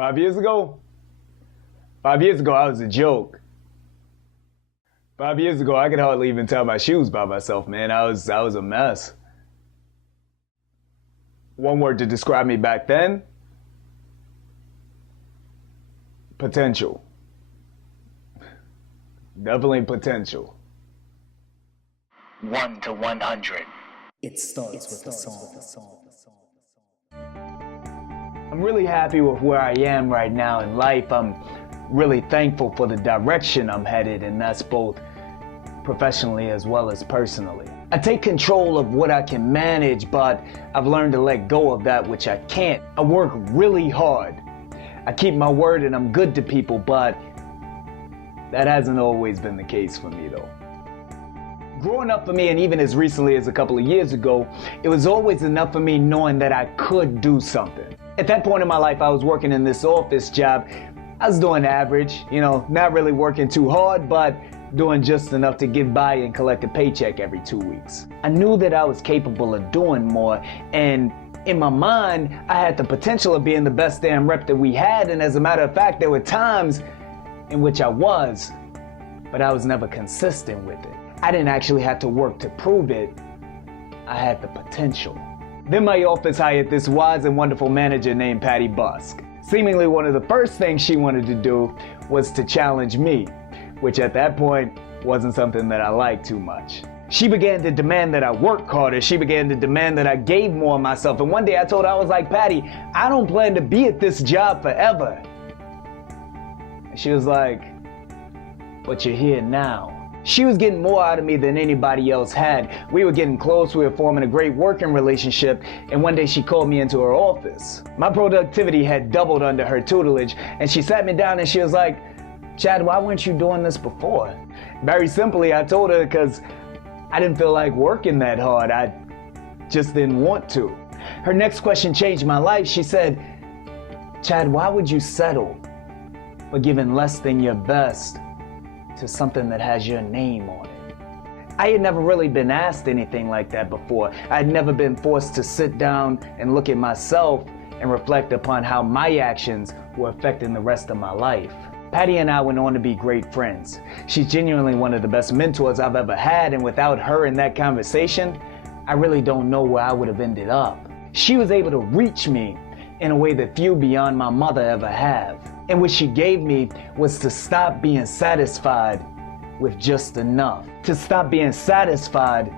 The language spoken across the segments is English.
5 years ago? 5 years ago, I was a joke. 5 years ago, I could hardly even tie my shoes by myself, man. I was a mess. One word to describe me back then? Potential. Definitely potential. 1 to 100. It starts with a song. I'm really happy with where I am right now in life. I'm really thankful for the direction I'm headed, and that's both professionally as well as personally. I take control of what I can manage, but I've learned to let go of that which I can't. I work really hard. I keep my word and I'm good to people, but that hasn't always been the case for me though. Growing up for me, and even as recently as a couple of years ago, it was always enough for me knowing that I could do something. At that point in my life, I was working in this office job. I was doing average, not really working too hard, but doing just enough to get by and collect a paycheck every 2 weeks. I knew that I was capable of doing more, and in my mind, I had the potential of being the best damn rep that we had, and as a matter of fact, there were times in which I was, but I was never consistent with it. I didn't actually have to work to prove it. I had the potential. Then my office hired this wise and wonderful manager named Patty Busk. Seemingly one of the first things she wanted to do was to challenge me, which at that point wasn't something that I liked too much. She began to demand that I work harder. She began to demand that I gave more of myself. And one day I told her, I was like, Patty, I don't plan to be at this job forever. And she was like, but you're here now. She was getting more out of me than anybody else had. We were getting close, we were forming a great working relationship, and one day she called me into her office. My productivity had doubled under her tutelage, and she sat me down and she was like, Chad, why weren't you doing this before? Very simply, I told her because I didn't feel like working that hard. I just didn't want to. Her next question changed my life. She said, Chad, why would you settle for giving less than your best to something that has your name on it? I had never really been asked anything like that before. I had never been forced to sit down and look at myself and reflect upon how my actions were affecting the rest of my life. Patty and I went on to be great friends. She's genuinely one of the best mentors I've ever had, and without her in that conversation, I really don't know where I would have ended up. She was able to reach me in a way that few beyond my mother ever have. And what she gave me was to stop being satisfied with just enough, to stop being satisfied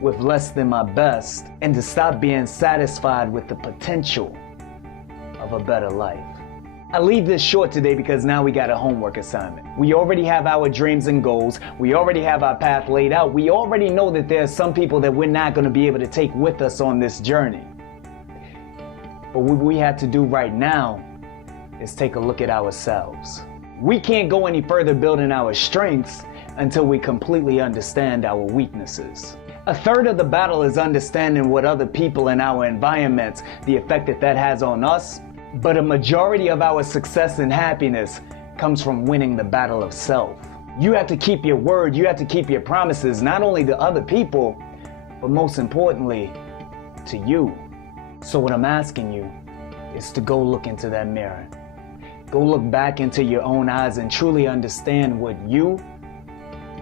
with less than my best, and to stop being satisfied with the potential of a better life. I leave this short today because now we got a homework assignment. We already have our dreams and goals. We already have our path laid out. We already know that there are some people that we're not going to be able to take with us on this journey. But what we have to do right now is take a look at ourselves. We can't go any further building our strengths until we completely understand our weaknesses. A third of the battle is understanding what other people in our environments, the effect that has on us. But a majority of our success and happiness comes from winning the battle of self. You have to keep your word, you have to keep your promises, not only to other people, but most importantly, to you. So what I'm asking you is to go look into that mirror. Go look back into your own eyes and truly understand what you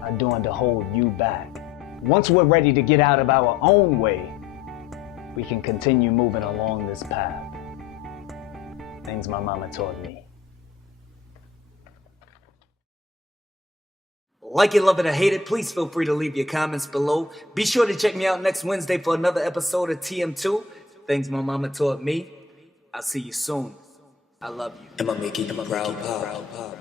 are doing to hold you back. Once we're ready to get out of our own way, we can continue moving along this path. Things my mama taught me. Like it, love it, or hate it, please feel free to leave your comments below. Be sure to check me out next Wednesday for another episode of TM2. Things my mama taught me. I'll see you soon. I love you. Am I making you proud, pop?